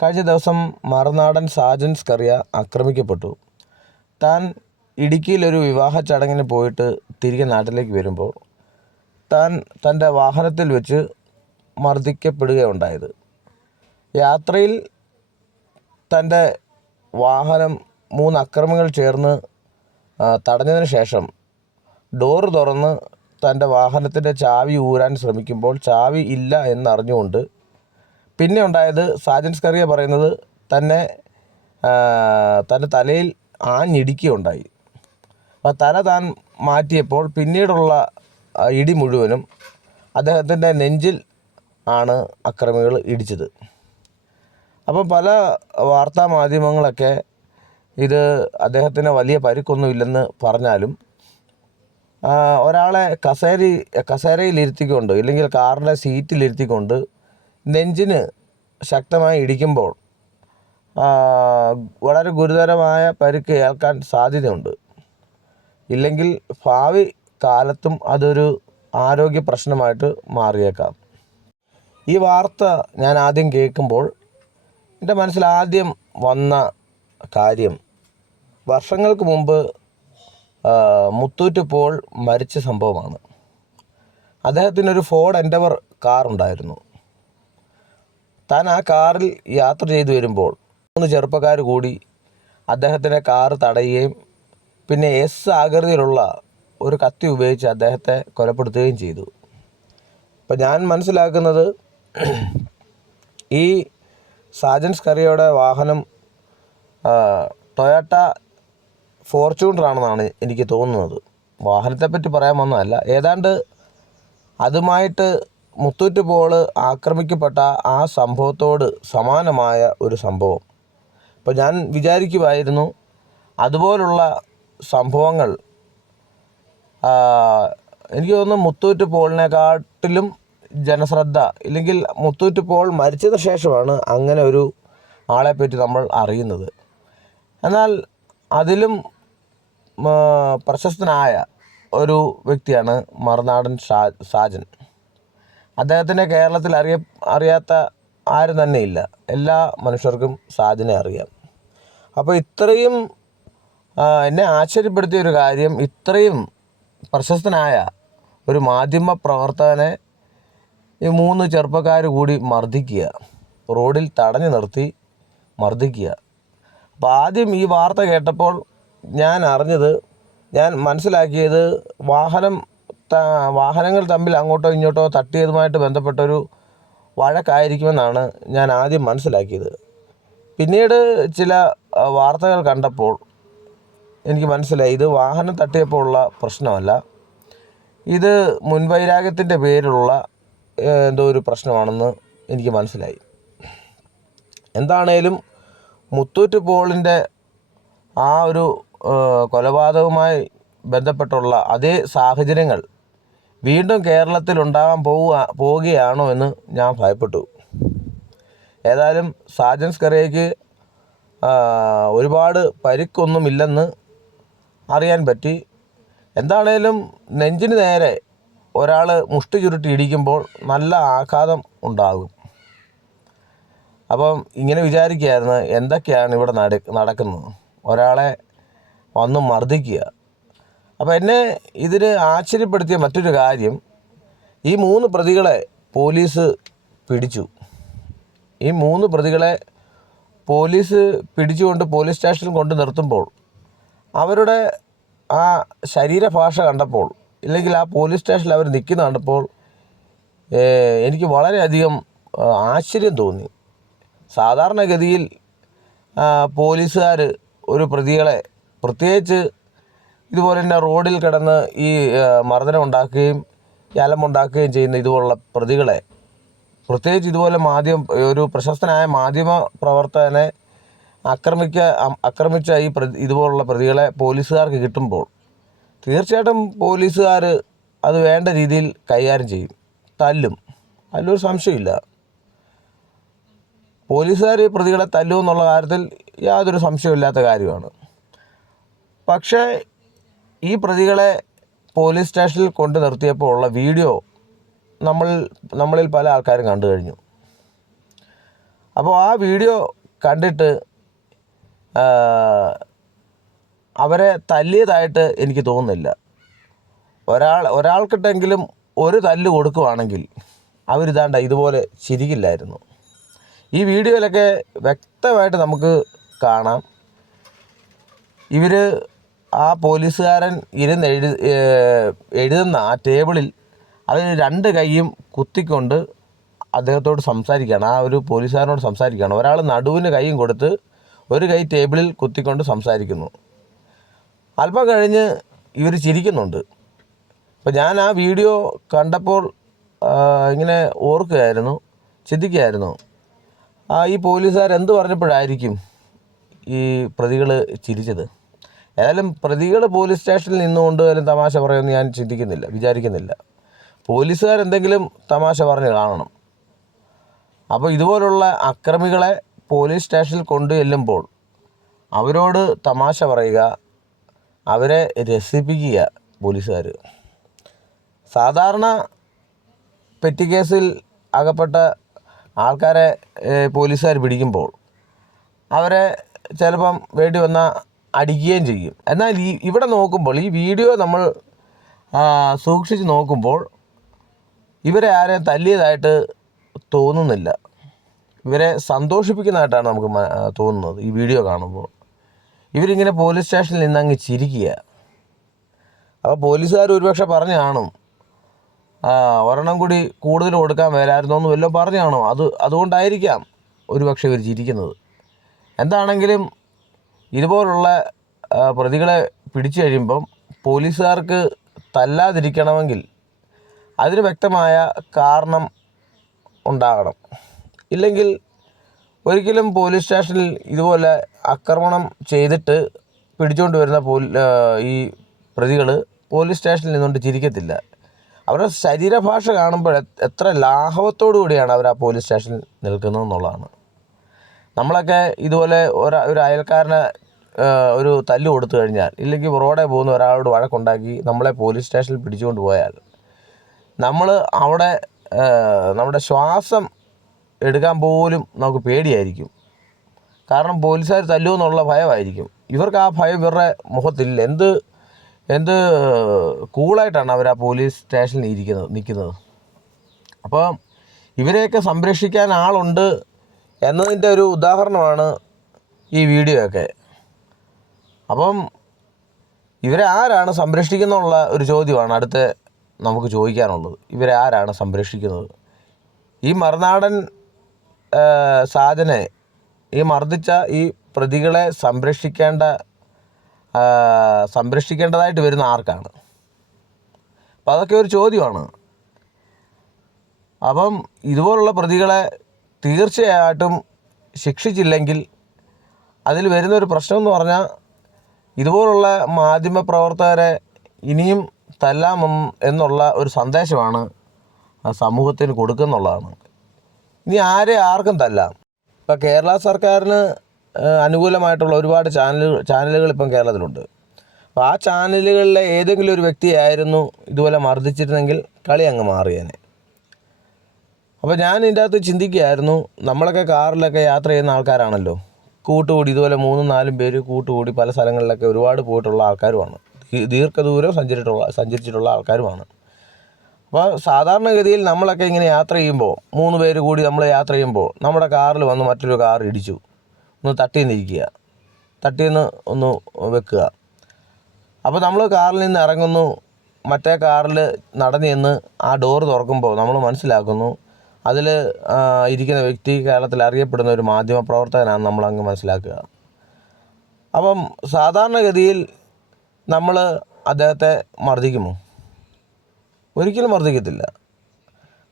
കഴിഞ്ഞ ദിവസം മറുനാടൻ സാജൻ സ്കറിയ ആക്രമിക്കപ്പെട്ടു. താൻ ഇടുക്കിയിലൊരു വിവാഹ ചടങ്ങിന് പോയിട്ട് തിരികെ നാട്ടിലേക്ക് വരുമ്പോൾ താൻ തൻ്റെ വാഹനത്തിൽ വെച്ച് മർദ്ദിക്കപ്പെടുകയുണ്ടായത്. യാത്രയിൽ തൻ്റെ വാഹനം 3 അക്രമികൾ ചേർന്ന് തടഞ്ഞതിന് ശേഷം ഡോറ് തുറന്ന് തൻ്റെ വാഹനത്തിൻ്റെ ചാവി ഊരാൻ ശ്രമിക്കുമ്പോൾ ചാവി ഇല്ല എന്നറിഞ്ഞുകൊണ്ട് പിന്നെ ഉണ്ടായത് സാജൻ സ്കറിയ പറയുന്നത് തൻ്റെ തലയിൽ ആഞ്ഞിടിക്കുകയുണ്ടായി. അപ്പോൾ തല താൻ മാറ്റിയപ്പോൾ പിന്നീടുള്ള ഇടി മുഴുവനും അദ്ദേഹത്തിൻ്റെ നെഞ്ചിൽ ആണ് അക്രമികൾ ഇടിച്ചത്. അപ്പം പല വാർത്താ മാധ്യമങ്ങളൊക്കെ ഇത് അദ്ദേഹത്തിന് വലിയ പരിക്കൊന്നുമില്ലെന്ന് പറഞ്ഞാലും ഒരാളെ കസേരയിലിരുത്തിക്കൊണ്ട് ഇല്ലെങ്കിൽ കാറിൻ്റെ സീറ്റിലിരുത്തിക്കൊണ്ട് നെഞ്ചിന് ശക്തമായി ഇടിക്കുമ്പോൾ വളരെ ഗുരുതരമായ പരിക്ക് ഏൽക്കാൻ സാധ്യതയുണ്ട്. ഇല്ലെങ്കിൽ ഭാവി കാലത്തും അതൊരു ആരോഗ്യ പ്രശ്നമായിട്ട് മാറിയേക്കാം. ഈ വാർത്ത ഞാൻ ആദ്യം കേൾക്കുമ്പോൾ എൻ്റെ മനസ്സിൽ ആദ്യം വന്ന കാര്യം വർഷങ്ങൾക്ക് മുമ്പ് മുത്തൂറ്റ് പോൾ മരിച്ച സംഭവമാണ്. അദ്ദേഹത്തിനൊരു ഫോർഡ് എൻഡവർ കാർ ഉണ്ടായിരുന്നു. താൻ ആ കാറിൽ യാത്ര ചെയ്തു വരുമ്പോൾ 3 ചെറുപ്പക്കാർ കൂടി അദ്ദേഹത്തിൻ്റെ കാറ് തടയുകയും പിന്നെ എസ് ആകൃതിയിലുള്ള ഒരു കത്തി ഉപയോഗിച്ച് അദ്ദേഹത്തെ കൊലപ്പെടുത്തുകയും ചെയ്തു. അപ്പോൾ ഞാൻ മനസ്സിലാക്കുന്നത് ഈ സാജൻ സ്കറിയയുടെ വാഹനം ടൊയോട്ട ഫോർച്യൂണറാണെന്നാണ് എനിക്ക് തോന്നുന്നത്. വാഹനത്തെപ്പറ്റി പറയാൻ വന്നതല്ല. ഏതാണ്ട് അതുമായിട്ട് മുത്തൂറ്റ് പോൾ ആക്രമിക്കപ്പെട്ട ആ സംഭവത്തോട് സമാനമായ ഒരു സംഭവം. അപ്പോൾ ഞാൻ വിചാരിക്കുമായിരുന്നു അതുപോലുള്ള സംഭവങ്ങൾ എനിക്ക് തോന്നുന്നു മുത്തൂറ്റ് പോളിനെക്കാട്ടിലും ജനശ്രദ്ധ ഇല്ലെങ്കിൽ മുത്തൂറ്റ് പോൾ മരിച്ചതിന് ശേഷമാണ് അങ്ങനെ ഒരു ആളെപ്പറ്റി നമ്മൾ അറിയുന്നത്. എന്നാൽ അതിലും പ്രശസ്തനായ ഒരു വ്യക്തിയാണ് മറുനാടൻ സാജൻ. അദ്ദേഹത്തിനെ കേരളത്തിൽ അറിയാത്ത ആരും തന്നെയില്ല. എല്ലാ മനുഷ്യർക്കും സാജനെ അറിയാം. അപ്പോൾ ഇത്രയും എന്നെ ആശ്ചര്യപ്പെടുത്തിയ ഒരു കാര്യം, ഇത്രയും പ്രശസ്തനായ ഒരു മാധ്യമ പ്രവർത്തകനെ ഈ 3 ചെറുപ്പക്കാർ കൂടി മർദ്ദിക്കുക, റോഡിൽ തടഞ്ഞു നിർത്തി മർദ്ദിക്കുക. അപ്പോൾ ആദ്യം ഈ വാർത്ത കേട്ടപ്പോൾ ഞാൻ മനസ്സിലാക്കിയത് വാഹനങ്ങൾ തമ്മിൽ അങ്ങോട്ടോ ഇങ്ങോട്ടോ തട്ടിയതുമായിട്ട് ബന്ധപ്പെട്ടൊരു വഴക്കായിരിക്കുമെന്നാണ് ഞാൻ ആദ്യം മനസ്സിലാക്കിയത്. പിന്നീട് ചില വാർത്തകൾ കണ്ടപ്പോൾ എനിക്ക് മനസ്സിലായി ഇത് വാഹനം തട്ടിയപ്പോൾ ഉള്ള പ്രശ്നമല്ല, ഇത് മുൻവൈരാഗ്യത്തിൻ്റെ പേരിലുള്ള എന്തോ ഒരു പ്രശ്നമാണെന്ന് എനിക്ക് മനസ്സിലായി. എന്താണേലും മുത്തൂറ്റ് പോളിൻ്റെ ആ ഒരു കൊലപാതകവുമായി ബന്ധപ്പെട്ടുള്ള അതേ സാഹചര്യങ്ങൾ വീണ്ടും കേരളത്തിൽ ഉണ്ടാകാൻ പോവുകയാണോ എന്ന് ഞാൻ ഭയപ്പെട്ടു. ഏതായാലും സാജൻ സ്കറിയയ്ക്ക് ഒരുപാട് പരിക്കൊന്നുമില്ലെന്ന് അറിയാൻ പറ്റി. എന്താണേലും നെഞ്ചിന് നേരെ ഒരാൾ മുഷ്ടി ചുരുട്ടി ഇടിക്കുമ്പോൾ നല്ല ആഘാതം ഉണ്ടാകും. അപ്പം ഇങ്ങനെ വിചാരിക്കുകയായിരുന്നു, എന്തൊക്കെയാണ് ഇവിടെ നടക്കുന്നത്, ഒരാളെ വന്ന് മർദ്ദിക്കുക. അപ്പോൾ എന്നെ ഇതിന് ആശ്ചര്യപ്പെടുത്തിയ മറ്റൊരു കാര്യം, ഈ 3 പ്രതികളെ പോലീസ് പിടിച്ചു. ഈ 3 പ്രതികളെ പോലീസ് പിടിച്ചുകൊണ്ട് പോലീസ് സ്റ്റേഷനിൽ കൊണ്ട് നിർത്തുമ്പോൾ അവരുടെ ആ ശരീരഭാഷ കണ്ടപ്പോൾ ഇല്ലെങ്കിൽ ആ പോലീസ് സ്റ്റേഷനിൽ അവർ നിൽക്കുന്ന കണ്ടപ്പോൾ എനിക്ക് വളരെയധികം ആശ്ചര്യം തോന്നി. സാധാരണഗതിയിൽ പോലീസുകാർ ഒരു പ്രതികളെ, പ്രത്യേകിച്ച് ഇതുപോലെ തന്നെ റോഡിൽ കിടന്ന് ഈ മർദ്ദനം ഉണ്ടാക്കുകയും അലമുണ്ടാക്കുകയും ചെയ്യുന്ന ഇതുപോലുള്ള പ്രതികളെ, പ്രത്യേകിച്ച് ഇതുപോലെ ഒരു പ്രശസ്തനായ മാധ്യമ പ്രവർത്തകനെ ആക്രമിച്ച ഇതുപോലുള്ള പ്രതികളെ പോലീസുകാർക്ക് കിട്ടുമ്പോൾ തീർച്ചയായിട്ടും പോലീസുകാർ അത് വേണ്ട രീതിയിൽ കൈകാര്യം ചെയ്യും, തല്ലും. അതിലൊരു സംശയമില്ല. പോലീസുകാർ പ്രതികളെ തല്ലുമെന്നുള്ള കാര്യത്തിൽ യാതൊരു സംശയമില്ലാത്ത കാര്യമാണ്. പക്ഷേ ഈ പ്രതികളെ പോലീസ് സ്റ്റേഷനിൽ കൊണ്ട് നിർത്തിയപ്പോൾ ഉള്ള വീഡിയോ നമ്മളിൽ പല ആൾക്കാരും കണ്ടു കഴിഞ്ഞു. അപ്പോൾ ആ വീഡിയോ കണ്ടിട്ട് അവരെ തല്ലിയതായിട്ട് എനിക്ക് തോന്നുന്നില്ല. ഒരാൾക്കിട്ടെങ്കിലും ഒരു തല്ല് കൊടുക്കുവാണെങ്കിൽ അവരിതാണ്ട ഇതുപോലെ ചിരിക്കില്ലായിരുന്നു. ഈ വീഡിയോയിലൊക്കെ വ്യക്തമായിട്ട് നമുക്ക് കാണാം, ഇവർ ആ പോലീസുകാരൻ എഴുതുന്ന ആ ടേബിളിൽ അവർ 2 കൈയും കുത്തിക്കൊണ്ട് അദ്ദേഹത്തോട് സംസാരിക്കുകയാണ്. ആ ഒരു പോലീസുകാരനോട് സംസാരിക്കുകയാണ്. ഒരാൾ നടുവിന് കൈയും കൊടുത്ത് ഒരു കൈ ടേബിളിൽ കുത്തിക്കൊണ്ട് സംസാരിക്കുന്നു. അല്പം കഴിഞ്ഞ് ഇവർ ചിരിക്കുന്നുണ്ട്. അപ്പോൾ ഞാൻ ആ വീഡിയോ കണ്ടപ്പോൾ ഇങ്ങനെ ഓർക്കുകയായിരുന്നു, ചിന്തിക്കുകയായിരുന്നു, ഈ പോലീസുകാർ എന്ത് പറഞ്ഞപ്പോഴായിരിക്കും ഈ പ്രതികൾ ചിരിച്ചത്. ഏതായാലും പ്രതികൾ പോലീസ് സ്റ്റേഷനിൽ നിന്നുകൊണ്ട് വല്ല തമാശ പറയുമെന്ന് ഞാൻ വിചാരിക്കുന്നില്ല. പോലീസുകാരെന്തെങ്കിലും തമാശ പറഞ്ഞ് കാണണം. അപ്പോൾ ഇതുപോലുള്ള അക്രമികളെ പോലീസ് സ്റ്റേഷനിൽ കൊണ്ടു ചെല്ലുമ്പോൾ അവരോട് തമാശ പറയുക, അവരെ രസിപ്പിക്കുക പോലീസുകാർ. സാധാരണ പെറ്റി കേസിൽ അകപ്പെട്ട ആൾക്കാരെ പോലീസുകാർ പിടിക്കുമ്പോൾ അവരെ ചിലപ്പം വേണ്ടി വന്നാൽ അടിക്കുകയും ചെയ്യും. എന്നാൽ ഇവിടെ നോക്കുമ്പോൾ ഈ വീഡിയോ നമ്മൾ സൂക്ഷിച്ച് നോക്കുമ്പോൾ ഇവരെ ആരെയും തല്ലിയതായിട്ട് തോന്നുന്നില്ല. ഇവരെ സന്തോഷിപ്പിക്കുന്നതായിട്ടാണ് നമുക്ക് തോന്നുന്നത്. ഈ വീഡിയോ കാണുമ്പോൾ ഇവരിങ്ങനെ പോലീസ് സ്റ്റേഷനിൽ നിന്ന് അങ്ങ് ചിരിക്കുക. അപ്പോൾ പോലീസുകാർ ഒരുപക്ഷെ പറഞ്ഞു കാണും, ഒരെണ്ണം കൂടി കൂടുതൽ കൊടുക്കാൻ വരായിരുന്നോ എന്ന് വല്ലതും പറഞ്ഞു കാണും. അതുകൊണ്ടായിരിക്കാം ഒരുപക്ഷെ ഇവർ ചിരിക്കുന്നത്. എന്താണെങ്കിലും ഇതുപോലുള്ള പ്രതികളെ പിടിച്ചു കഴിയുമ്പം പോലീസുകാർക്ക് തല്ലാതിരിക്കണമെങ്കിൽ അതിന് വ്യക്തമായ കാരണം ഉണ്ടാകണം. ഇല്ലെങ്കിൽ ഒരിക്കലും പോലീസ് സ്റ്റേഷനിൽ ഇതുപോലെ ആക്രമണം ചെയ്തിട്ട് പിടിച്ചുകൊണ്ട് വരുന്ന ഈ പ്രതികൾ പോലീസ് സ്റ്റേഷനിൽ നിന്നുകൊണ്ട് ചിരിക്കത്തില്ല. അവരുടെ ശരീരഭാഷ കാണുമ്പോൾ എത്ര ലാഘവത്തോടു കൂടിയാണ് അവർ ആ പോലീസ് സ്റ്റേഷനിൽ നിൽക്കുന്നതെന്നുള്ളതാണ്. നമ്മളൊക്കെ ഇതുപോലെ ഒരു അയൽക്കാരനെ ഒരു തല്ല് കൊടുത്തു കഴിഞ്ഞാൽ, ഇല്ലെങ്കിൽ റോഡേ പോകുന്ന ഒരാളോട് വഴക്കുണ്ടാക്കി നമ്മളെ പോലീസ് സ്റ്റേഷനിൽ പിടിച്ചുകൊണ്ട് പോയാൽ നമ്മൾ അവിടെ നമ്മുടെ ശ്വാസം എടുക്കാൻ പോലും നമുക്ക് പേടിയായിരിക്കും. കാരണം പോലീസുകാർ തല്ലുമെന്നുള്ള ഭയമായിരിക്കും. ഇവർക്ക് ആ ഭയം ഇവരുടെ മുഖത്തില്ല. എന്ത് കൂളായിട്ടാണ് അവർ ആ പോലീസ് സ്റ്റേഷനിൽ നിൽക്കുന്നത്. അപ്പോൾ ഇവരെയൊക്കെ സംരക്ഷിക്കാൻ ആളുണ്ട് എന്നതിൻ്റെ ഒരു ഉദാഹരണമാണ് ഈ വീഡിയോ ഒക്കെ. അപ്പം ഇവരെ ആരാണ് സംരക്ഷിക്കുന്നുള്ള ഒരു ചോദ്യമാണ് അടുത്ത നമുക്ക് ചോദിക്കാനുള്ളത്. ഇവരെ ആരാണ് സംരക്ഷിക്കുന്നത്? ഈ മറുനാടൻ സാജനെ, ഈ മർദ്ദിച്ച ഈ പ്രതികളെ സംരക്ഷിക്കേണ്ടതായിട്ട് വരുന്ന ആർക്കാണ്? അപ്പം അതൊക്കെ ഒരു ചോദ്യമാണ്. അപ്പം ഇതുപോലുള്ള പ്രതികളെ തീർച്ചയായിട്ടും ശിക്ഷിച്ചില്ലെങ്കിൽ അതിൽ വരുന്നൊരു പ്രശ്നം എന്ന് പറഞ്ഞാൽ ഇതുപോലുള്ള മാധ്യമപ്രവർത്തകരെ ഇനിയും തല്ലാം എന്നുള്ള ഒരു സന്ദേശമാണ് സമൂഹത്തിന് കൊടുക്കുന്നുള്ളതാണ്. ഇനി ആർക്കും തല്ലാം. ഇപ്പോൾ കേരള സർക്കാരിന് അനുകൂലമായിട്ടുള്ള ഒരുപാട് ചാനലുകൾ ഇപ്പം കേരളത്തിലുണ്ട്. അപ്പോൾ ആ ചാനലുകളിലെ ഏതെങ്കിലും ഒരു വ്യക്തിയായിരുന്നു ഇതുപോലെ മർദ്ദിച്ചിരുന്നെങ്കിൽ കളി അങ്ങ് മാറിയേനെ. അപ്പോൾ ഞാൻ ഇതിൻ്റെ അകത്ത് ചിന്തിക്കുകയായിരുന്നു, നമ്മളൊക്കെ കാറിലൊക്കെ യാത്ര ചെയ്യുന്ന ആൾക്കാരാണല്ലോ, കൂട്ടുകൂടി ഇതുപോലെ 3-4 പേര് കൂട്ടുകൂടി പല സ്ഥലങ്ങളിലൊക്കെ ഒരുപാട് പോയിട്ടുള്ള ആൾക്കാരുമാണ്, ദീർഘദൂരം സഞ്ചരിച്ചിട്ടുള്ള ആൾക്കാരുമാണ്. അപ്പോൾ സാധാരണഗതിയിൽ നമ്മളൊക്കെ ഇങ്ങനെ യാത്ര ചെയ്യുമ്പോൾ 3 പേര് കൂടി നമ്മൾ യാത്ര ചെയ്യുമ്പോൾ നമ്മുടെ കാറിൽ വന്ന് മറ്റൊരു കാർ ഇടിച്ചു, ഒന്ന് തട്ടിന്ന് ഒന്ന് വെക്കുക. അപ്പോൾ നമ്മൾ കാറിൽ നിന്ന് ഇറങ്ങുന്നു, മറ്റേ കാറിൽ നടന്നു ചെന്ന് ആ ഡോറ് തുറക്കുമ്പോൾ നമ്മൾ മനസ്സിലാക്കുന്നു അതിൽ ഇരിക്കുന്ന വ്യക്തി കേരളത്തിൽ അറിയപ്പെടുന്ന ഒരു മാധ്യമപ്രവർത്തകനാണ് നമ്മളങ്ങ് മനസ്സിലാക്കുക. അപ്പം സാധാരണഗതിയിൽ നമ്മൾ അദ്ദേഹത്തെ മർദ്ദിക്കുമോ? ഒരിക്കലും മർദ്ദിക്കത്തില്ല.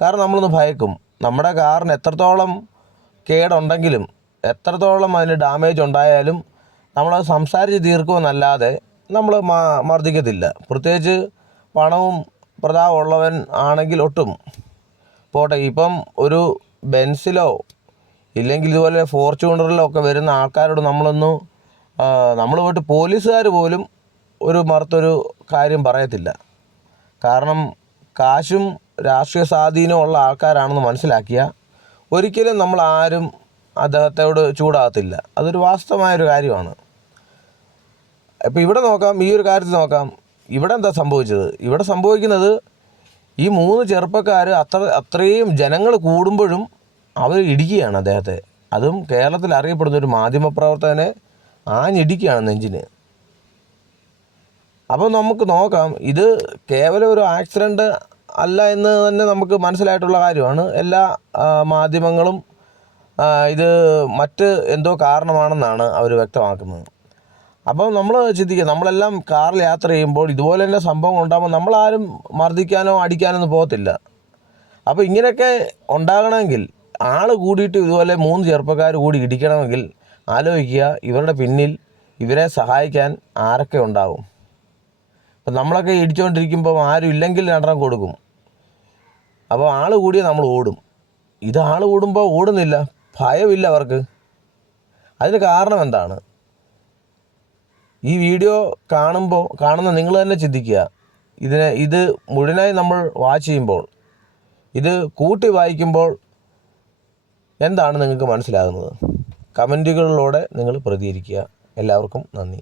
കാരണം നമ്മളൊന്ന് ഭയക്കും. നമ്മുടെ കാറിന് എത്രത്തോളം കേടുണ്ടെങ്കിലും, എത്രത്തോളം അതിന് ഡാമേജ് ഉണ്ടായാലും നമ്മളത് സംസാരിച്ച് തീർക്കുമെന്നല്ലാതെ നമ്മൾ മർദ്ദിക്കത്തില്ല. പ്രത്യേകിച്ച് പണവും പ്രതാപവും ഉള്ളവൻ ആണെങ്കിൽ ഒട്ടും പോട്ടെ. ഇപ്പം ഒരു ബെൻസിലോ ഇല്ലെങ്കിൽ ഇതുപോലെ ഫോർച്യൂണറിലോ ഒക്കെ വരുന്ന ആൾക്കാരോട് നമ്മൾ പോയിട്ട് പോലീസുകാർ പോലും മറുത്തൊരു കാര്യം പറയത്തില്ല. കാരണം കാശും രാഷ്ട്രീയ സ്വാധീനവും ഉള്ള ആൾക്കാരാണെന്ന് മനസ്സിലാക്കിയ ഒരിക്കലും നമ്മൾ ആരും അദ്ദേഹത്തോട് ചൂടാകത്തില്ല. അതൊരു വാസ്തവമായൊരു കാര്യമാണ്. അപ്പോൾ ഇവിടെ നോക്കാം, ഈ ഒരു കാര്യത്തിൽ നോക്കാം, ഇവിടെ എന്താ സംഭവിച്ചത്? ഇവിടെ സംഭവിക്കുന്നത് ഈ 3 ചെറുപ്പക്കാർ അത്രയും ജനങ്ങൾ കൂടുമ്പോഴും അവർ ഇടിക്കുകയാണ് അദ്ദേഹത്തെ. അതും കേരളത്തിൽ അറിയപ്പെടുന്ന ഒരു മാധ്യമപ്രവർത്തകനെ ആഞ്ഞിടിക്കുകയാണ് നെഞ്ചിന്. അപ്പോൾ നമുക്ക് നോക്കാം, ഇത് കേവലം ഒരു ആക്സിഡൻറ്റ് അല്ല എന്ന് തന്നെ നമുക്ക് മനസ്സിലായിട്ടുള്ള കാര്യമാണ്. എല്ലാ മാധ്യമങ്ങളും ഇത് മറ്റ് എന്തോ കാരണമാണെന്നാണ് അവർ വ്യക്തമാക്കുന്നത്. അപ്പോൾ നമ്മൾ ചിന്തിക്കുക, നമ്മളെല്ലാം കാറിൽ യാത്ര ചെയ്യുമ്പോൾ ഇതുപോലെ തന്നെ സംഭവം ഉണ്ടാകുമ്പോൾ നമ്മളാരും മർദ്ദിക്കാനോ അടിക്കാനോ ഒന്നും പോകത്തില്ല. അപ്പോൾ ഇങ്ങനെയൊക്കെ ഉണ്ടാകണമെങ്കിൽ ആൾ കൂടിയിട്ട് ഇതുപോലെ 3 ചെറുപ്പക്കാർ കൂടി ഇടിക്കണമെങ്കിൽ ആലോചിക്കുക, ഇവരുടെ പിന്നിൽ ഇവരെ സഹായിക്കാൻ ആരൊക്കെ ഉണ്ടാവും. അപ്പം നമ്മളൊക്കെ ഇടിച്ചുകൊണ്ടിരിക്കുമ്പോൾ ആരും ഇല്ലെങ്കിൽ രണ്ടെണ്ണം കൊടുക്കും. അപ്പോൾ ആൾ കൂടിയാൽ നമ്മൾ ഓടും. ഇത് ആൾ കൂടുമ്പോൾ ഓടുന്നില്ല, ഭയമില്ല അവർക്ക്. അതിന് കാരണം എന്താണ്? ഈ വീഡിയോ കാണുന്ന നിങ്ങൾ തന്നെ ചിന്തിക്കുക. ഇത് മുഴുവനായി നമ്മൾ വാച്ച് ചെയ്യുമ്പോൾ, ഇത് കൂട്ടി വായിക്കുമ്പോൾ എന്താണ് നിങ്ങൾക്ക് മനസ്സിലാകുന്നത്? കമൻറ്റുകളിലൂടെ നിങ്ങൾ പ്രതികരിക്കുക. എല്ലാവർക്കും നന്ദി.